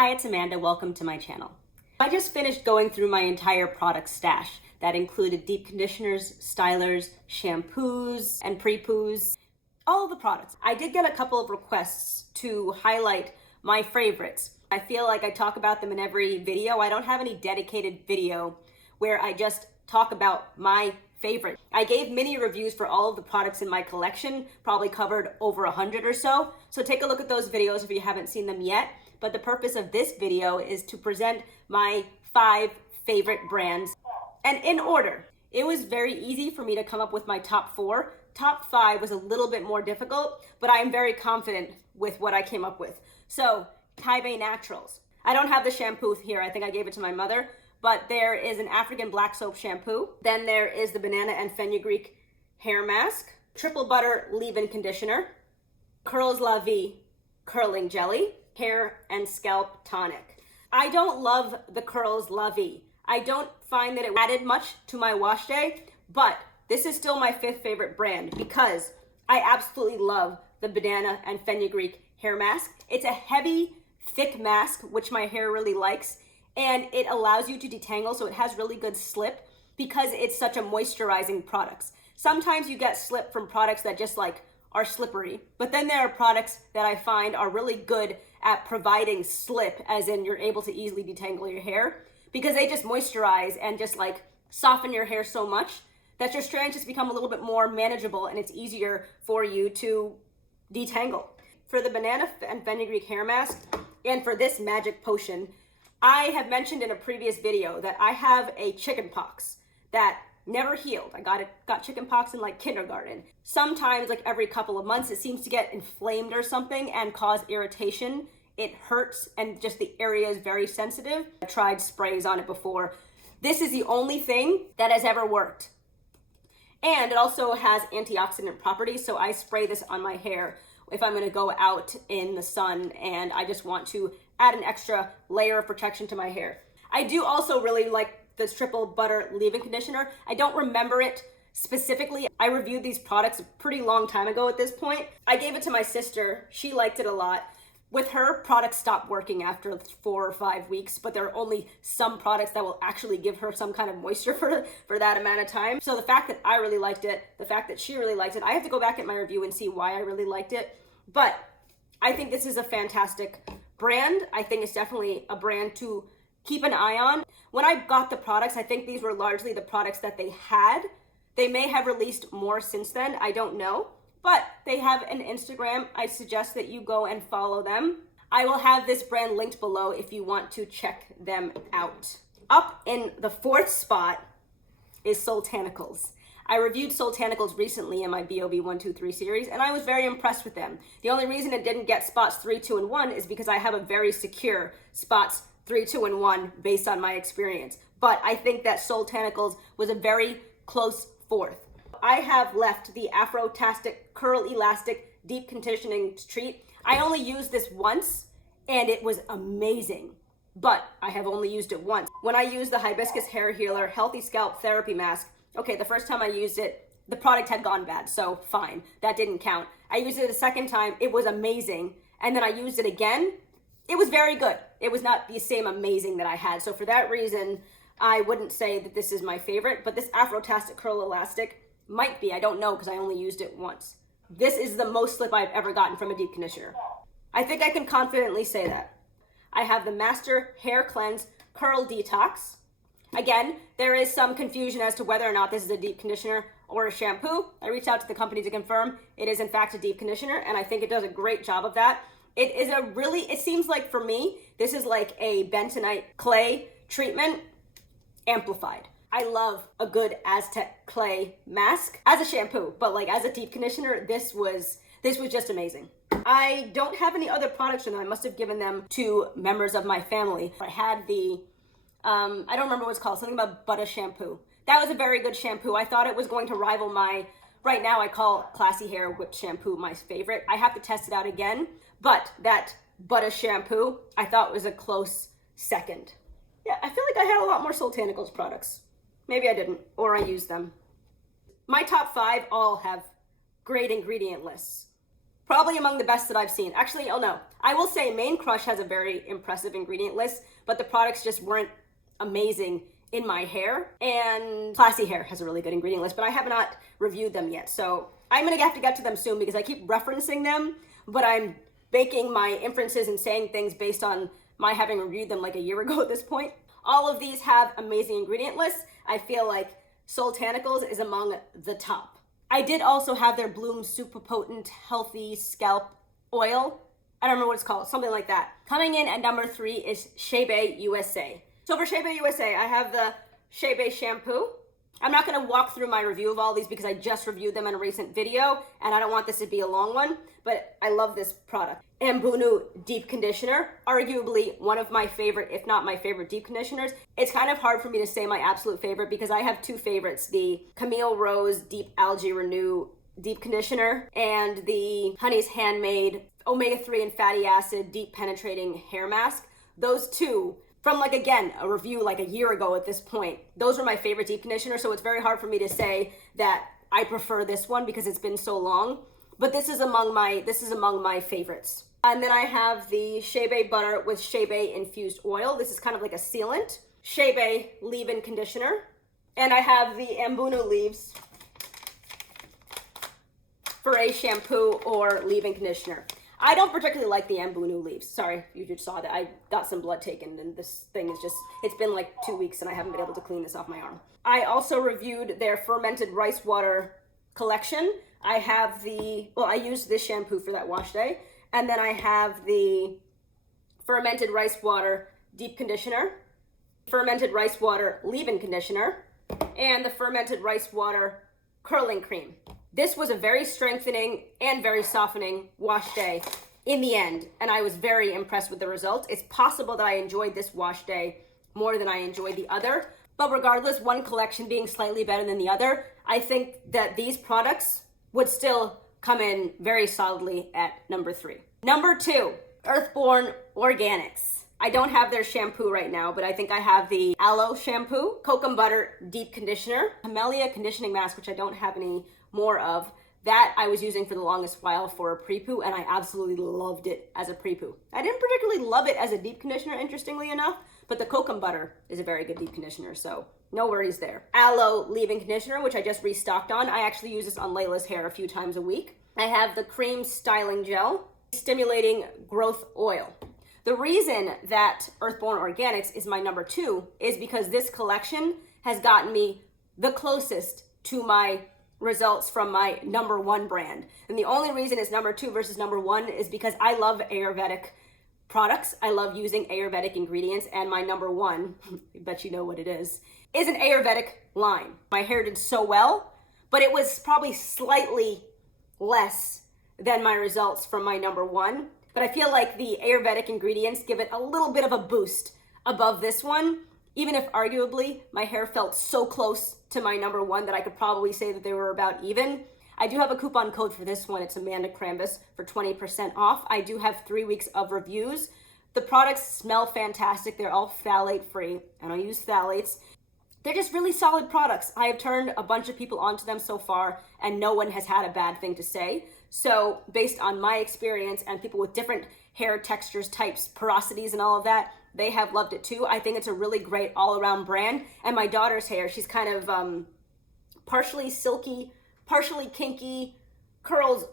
Hi, it's Amanda. Welcome to my channel. I just finished going through my entire product stash. That included deep conditioners, stylers, shampoos, and pre-poos, all of the products. I did get a couple of requests to highlight my favorites. I feel like I talk about them in every video. I don't have any dedicated video where I just talk about my favorite. I gave mini reviews for all of the products in my collection, probably covered over 100 or so. So take a look at those videos if you haven't seen them yet. But the purpose of this video is to present my 5 favorite brands. And in order, it was very easy for me to come up with my top 4. Top 5 was a little bit more difficult, but I am very confident with what I came up with. So, Tiba Naturals. I don't have the shampoo here. I think I gave it to my mother. But there is an African black soap shampoo. Then there is the banana and fenugreek hair mask. Triple butter leave-in conditioner. Curls La Vie curling jelly. Hair and scalp tonic. I don't love the Curls La Vie. I don't find that it added much to my wash day, but this is still my 5th favorite brand because I absolutely love the banana and fenugreek hair mask. It's a heavy, thick mask, which my hair really likes, and it allows you to detangle, so it has really good slip because it's such a moisturizing product. Sometimes you get slip from products that just are slippery, but then there are products that I find are really good at providing slip, as in you're able to easily detangle your hair because they just moisturize and just soften your hair so much that your strands just become a little bit more manageable and it's easier for you to detangle. For the banana and fenugreek hair mask and for this magic potion, I have mentioned in a previous video that I have a chicken pox that never healed. I got chicken pox in kindergarten. Sometimes every couple of months it seems to get inflamed or something and cause irritation. It hurts and just the area is very sensitive. I tried sprays on it before. This is the only thing that has ever worked. And it also has antioxidant properties, so I spray this on my hair if I'm gonna go out in the sun and I just want to add an extra layer of protection to my hair. I do also really like this triple butter leave-in conditioner. I don't remember it specifically. I reviewed these products a pretty long time ago at this point. I gave it to my sister. She liked it a lot. With her, products stopped working after 4 or 5 weeks, but there are only some products that will actually give her some kind of moisture for that amount of time. So the fact that I really liked it, the fact that she really liked it, I have to go back at my review and see why I really liked it. But I think this is a fantastic brand. I think it's definitely a brand to keep an eye on. When I got the products, I think these were largely the products that they had. They may have released more since then, I don't know. But they have an Instagram. I suggest that you go and follow them. I will have this brand linked below if you want to check them out. Up in the 4th spot is Soultanicals. I reviewed Soultanicals recently in my BOB 123 series, and I was very impressed with them. The only reason it didn't get spots 3, 2, and 1 is because I have a very secure spots 3, 2, and 1 based on my experience. But I think that Soultanicals was a very close 4th. I have left the Afro-tastic Curl Elastic Deep Conditioning Treat. I only used this once, and it was amazing. But I have only used it once. When I used the Hibiscus Hair Healer Healthy Scalp Therapy Mask, okay, the first time I used it, the product had gone bad, so fine. That didn't count. I used it a second time. It was amazing. And then I used it again. It was very good. It was not the same amazing that I had. So for that reason, I wouldn't say that this is my favorite, but this Afro-tastic Curl Elastic might be. I don't know because I only used it once. This is the most slip I've ever gotten from a deep conditioner. I think I can confidently say that. I have the Master Hair Cleanse Curl Detox. Again, there is some confusion as to whether or not this is a deep conditioner or a shampoo. I reached out to the company to confirm it is in fact a deep conditioner, and I think it does a great job of that. It is it seems like for me, this is like a bentonite clay treatment amplified. I love a good Aztec clay mask as a shampoo, but as a deep conditioner, this was just amazing. I don't have any other products from them. I must have given them to members of my family. I had the, I don't remember what it's called, something about butter shampoo. That was a very good shampoo. I thought it was going to rival my, right now I call Classy Hair Whipped Shampoo my favorite. I have to test it out again, but that butter shampoo I thought was a close second. Yeah, I feel like I had a lot more Soultanicals products. Maybe I didn't, or I used them. My top 5 all have great ingredient lists. Probably among the best that I've seen. Actually, oh no, I will say Main Crush has a very impressive ingredient list, but the products just weren't amazing in my hair. And Classy Hair has a really good ingredient list, but I have not reviewed them yet. So I'm gonna have to get to them soon because I keep referencing them, but I'm making my inferences and saying things based on my having reviewed them like a year ago at this point. All of these have amazing ingredient lists. I feel like Soultanicals is among the top. I did also have their Bloom Super Potent Healthy Scalp Oil. I don't remember what it's called, something like that. Coming in at number 3 is Chebe USA. So for Chebe USA, I have the Chebe shampoo. I'm not gonna walk through my review of all these because I just reviewed them in a recent video and I don't want this to be a long one, but I love this product. Mbunu Deep Conditioner, arguably one of my favorite, if not my favorite deep conditioners. It's kind of hard for me to say my absolute favorite because I have two favorites, the Camille Rose Deep Algae Renew Deep Conditioner and the Honey's Handmade Omega-3 and Fatty Acid Deep Penetrating Hair Mask. Those two, from like, again, a review like a year ago at this point, those were my favorite deep conditioners, so it's very hard for me to say that I prefer this one because it's been so long, but this is among my favorites. And then I have the Chebe Butter with Chebe Infused Oil. This is kind of like a sealant. Chebe Leave-In Conditioner. And I have the Mbunu Leaves for a shampoo or leave-in conditioner. I don't particularly like the Mbunu leaves. Sorry, you just saw that. I got some blood taken and this thing is just, it's been like 2 weeks and I haven't been able to clean this off my arm. I also reviewed their fermented rice water collection. I have I used this shampoo for that wash day. And then I have the fermented rice water deep conditioner, fermented rice water leave-in conditioner, and the fermented rice water curling cream. This was a very strengthening and very softening wash day in the end, and I was very impressed with the result. It's possible that I enjoyed this wash day more than I enjoyed the other, but regardless, one collection being slightly better than the other, I think that these products would still come in very solidly at number 3. Number 2, Earthborn Organics. I don't have their shampoo right now, but I think I have the Aloe Shampoo, Cocoa Butter Deep Conditioner, Camellia Conditioning Mask, which I don't have any more of. That I was using for the longest while for a pre-poo, and I absolutely loved it as a pre-poo. I didn't particularly love it as a deep conditioner, interestingly enough, but the Cocoa Butter is a very good deep conditioner, so no worries there. Aloe Leave-In Conditioner, which I just restocked on. I actually use this on Layla's hair a few times a week. I have the Cream Styling Gel, Stimulating Growth Oil. The reason that Earthborn Organics is my number 2 is because this collection has gotten me the closest to my results from my number 1 brand. And the only reason it's number 2 versus number 1 is because I love Ayurvedic products. I love using Ayurvedic ingredients, and my number 1, I bet you know what it is an Ayurvedic line. My hair did so well, but it was probably slightly less than my results from my number 1. But I feel like the Ayurvedic ingredients give it a little bit of a boost above this one, even if arguably my hair felt so close to my number 1 that I could probably say that they were about even. I do have a coupon code for this one. It's Amanda Krambus for 20% off. I do have 3 weeks of reviews. The products smell fantastic. They're all phthalate free. I don't use phthalates. They're just really solid products. I have turned a bunch of people onto them so far, and no one has had a bad thing to say. So based on my experience and people with different hair textures, types, porosities, and all of that, they have loved it too. I think it's a really great all-around brand. And my daughter's hair, she's kind of partially silky, partially kinky, curls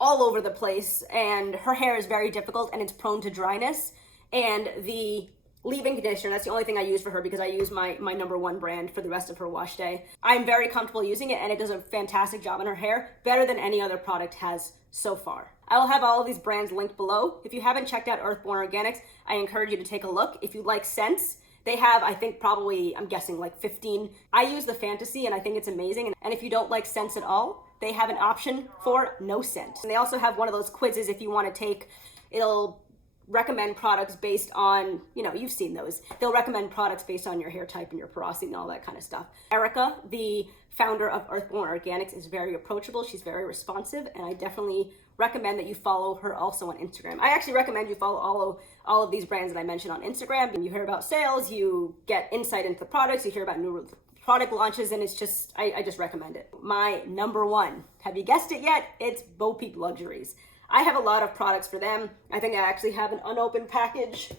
all over the place, and her hair is very difficult and it's prone to dryness. And the leave-in conditioner, that's the only thing I use for her because I use my number 1 brand for the rest of her wash day. I'm very comfortable using it, and it does a fantastic job on her hair, better than any other product has so far. I will have all of these brands linked below. If you haven't checked out Earthborn Organics, I encourage you to take a look. If you like scents, they have, I think probably, I'm guessing like 15. I use the Fantasy and I think it's amazing. And if you don't like scents at all, they have an option for no scent. And they also have one of those quizzes if you want to take, it'll recommend products based on, you've seen those. They'll recommend products based on your hair type and your porosity and all that kind of stuff. Erica, the founder of Earthborn Organics, is very approachable. She's very responsive, and I definitely recommend that you follow her also on Instagram. I actually recommend you follow all of these brands that I mentioned on Instagram. And you hear about sales, you get insight into the products, you hear about new product launches, and it's just, I just recommend it. My number 1, have you guessed it yet? It's Beau Peep Luxuries. I have a lot of products for them. I think I actually have an unopened package.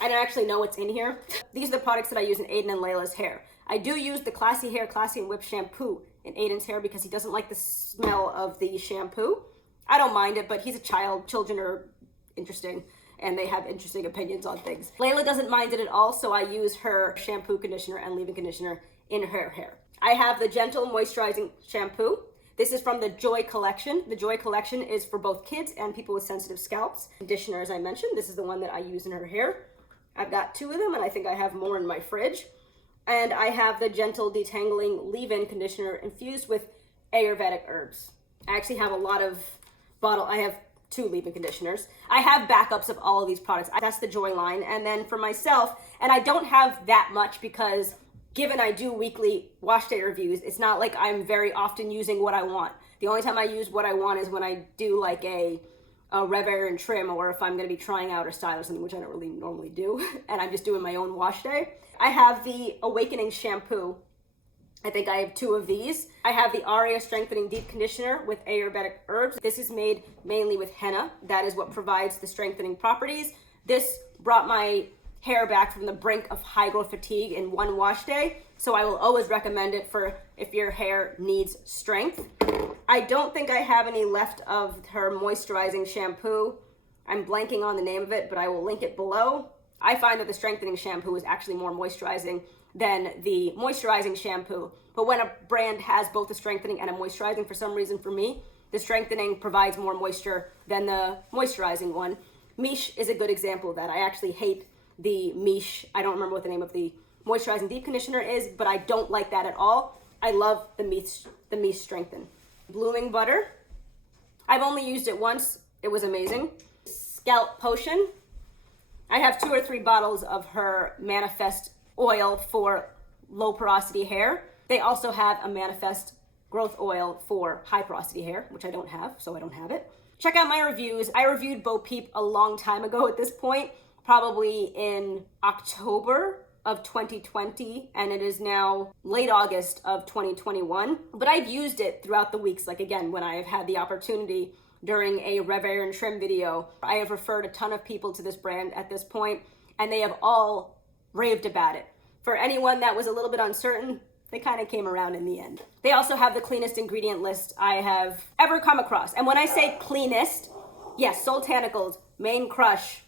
I don't actually know what's in here. These are the products that I use in Aiden and Layla's hair. I do use the Classy Hair, Classy and Whip shampoo in Aiden's hair because he doesn't like the smell of the shampoo. I don't mind it, but he's a child. Children are interesting and they have interesting opinions on things. Layla doesn't mind it at all, so I use her shampoo, conditioner, and leave-in conditioner in her hair. I have the Gentle Moisturizing Shampoo. This is from the Joy Collection. The Joy Collection is for both kids and people with sensitive scalps. Conditioner, as I mentioned, this is the one that I use in her hair. I've got 2 of them, and I think I have more in my fridge. And I have the Gentle Detangling Leave-In Conditioner infused with Ayurvedic herbs. I actually have a lot of I have 2 leave-in conditioners. I have backups of all of these products. That's the Joy line. And then for myself, and I don't have that much because given I do weekly wash day reviews, it's not like I'm very often using what I want. The only time I use what I want is when I do like a rev air and trim, or if I'm going to be trying out a style or something, which I don't really normally do, and I'm just doing my own wash day. I have the Awakening Shampoo. I think I have 2 of these. I have the Aria Strengthening Deep Conditioner with Ayurvedic herbs. This is made mainly with henna. That is what provides the strengthening properties. This brought my hair back from the brink of high growth fatigue in 1 wash day. So I will always recommend it for if your hair needs strength. I don't think I have any left of her moisturizing shampoo. I'm blanking on the name of it, but I will link it below. I find that the strengthening shampoo is actually more moisturizing than the moisturizing shampoo. But when a brand has both a strengthening and a moisturizing, for some reason for me, the strengthening provides more moisture than the moisturizing one. Miche is a good example of that. I actually hate the Miche. I don't remember what the name of the moisturizing deep conditioner is, but I don't like that at all. I love the Miche Strengthen. Blooming Butter. I've only used it once. It was amazing. Scalp Potion. I have 2 or 3 bottles of her Manifest oil for low porosity hair. They also have a Manifest growth oil for high porosity hair, which I don't have, so I don't have it. Check out my reviews. I reviewed Beau Peep a long time ago at this point, probably in October of 2020, and it is now late August of 2021. But I've used it throughout the weeks, like again, when I have had the opportunity during a rev air and trim video. I have referred a ton of people to this brand at this point, and they have all raved about it. For anyone that was a little bit uncertain, they kind of came around in the end. They also have the cleanest ingredient list I have ever come across. And when I say cleanest, yes, Soultanicals, Main Crush,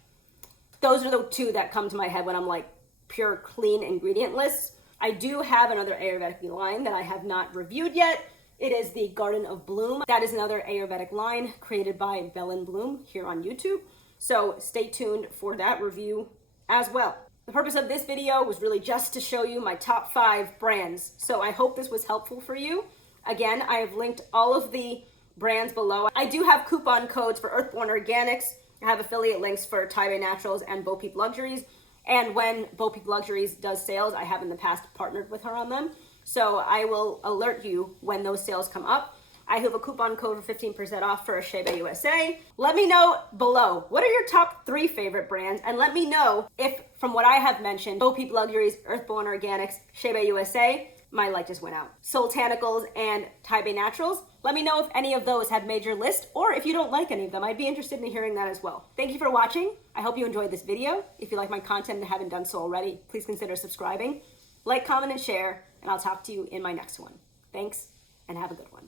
those are the 2 that come to my head when I'm like pure clean ingredient lists. I do have another Ayurvedic line that I have not reviewed yet. It is the Garden of Bloom. That is another Ayurvedic line created by Bell & Bloom here on YouTube. So stay tuned for that review as well. The purpose of this video was really just to show you my top 5 brands. So I hope this was helpful for you. Again, I have linked all of the brands below. I do have coupon codes for Earthborn Organics. I have affiliate links for Tiba Naturals and Beau Peep Luxuries. And when Beau Peep Luxuries does sales, I have in the past partnered with her on them. So I will alert you when those sales come up. I have a coupon code for 15% off for Chebe USA. Let me know below, what are your top 3 favorite brands? And let me know if, from what I have mentioned, Beau Peep Luxuries, Earthborn Organics, Chebe USA, my light just went out, Soultanicals, and Tiba Naturals. Let me know if any of those have made your list, or if you don't like any of them. I'd be interested in hearing that as well. Thank you for watching. I hope you enjoyed this video. If you like my content and haven't done so already, please consider subscribing. Like, comment, and share, and I'll talk to you in my next one. Thanks, and have a good one.